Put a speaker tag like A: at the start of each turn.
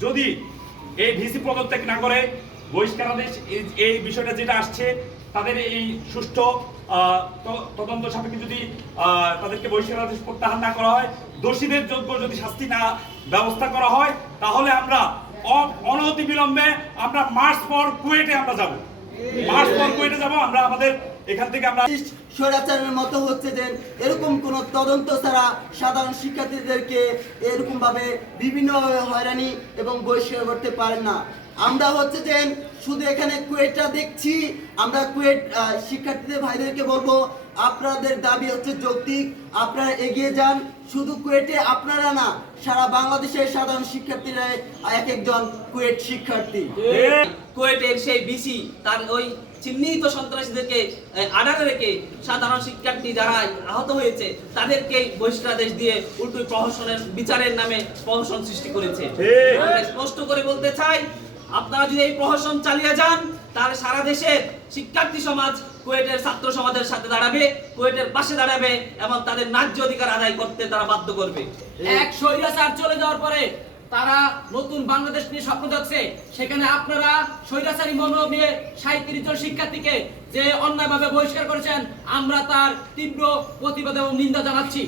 A: যদি এই ভিসি পদত্যাগ না করে বহিষ্কারাদেশ এই- এই বিষয়টা যেটা আসছে, তাদের এই সুষ্ঠু তদন্ত সাপেক্ষে যদি তাদেরকে বহিষ্কারাদেশ প্রত্যাহার না করা হয়, দোষীদের যোগ্য যদি শাস্তি না, ব্যবস্থা করা হয়, তাহলে আমরা অনতি বিলম্বে আমরা মার্চ পর কুয়েটে আমরা যাব। মার্চ পর কুয়েটে যাব, আমরা আমাদের এখান থেকে আমরা
B: স্বৈরাচারের মতো হচ্ছে যে এরকম কোন তদন্ত ছাড়া সাধারণ শিক্ষার্থীদেরকে এরকম ভাবে বিভিন্ন হয়রানি এবং বহিষ্কার করতে পারেন না। আমরা হচ্ছে যে শুধু এখানে কুয়েটটা দেখছি, আমরা কুয়েট শিক্ষার্থীদের ভাইদেরকে বলব, আপনাদের দাবি হচ্ছে যৌক্তিক, আপনারা এগিয়ে যান। শুধু কুয়েটে আপনারা না, সারা বাংলাদেশের সাধারণ শিক্ষার্থীরা এক একজন কুয়েট শিক্ষার্থী।
C: কুয়েটের সেই বিসি, তার ওই চিহ্নিত সন্ত্রাসীদেরকে আড়ালে রেখে সাধারণ শিক্ষার্থী যারা আহত হয়েছে তাদেরকে বহিষ্কারাদেশ দিয়ে উল্টো প্রহসনের বিচারের নামে প্রহসন সৃষ্টি করেছে। স্পষ্ট করে বলতে চাই আপনারা যদি এই প্রহসন চালিয়ে যান তাহলে সারা দেশের শিক্ষার্থী সমাজ কুয়েটের ছাত্র সমাজের সাথে দাঁড়াবে কুয়েটের পাশে দাঁড়াবে এবং তাদের ন্যায্য অধিকার আদায় করতে তারা বাধ্য করবে।
D: এক স্বৈরাচার চলে যাওয়ার পরে তারা নতুন বাংলাদেশ নিয়ে স্বপ্ন যাচ্ছে সেখানে আপনারা স্বৈরাচারী মনোভাব নিয়ে সাঁত্রিশ জন শিক্ষার্থীকে যে অন্যায়ভাবে বহিষ্কার করেছেন, আমরা তার তীব্র প্রতিবাদ এবং নিন্দা জানাচ্ছি।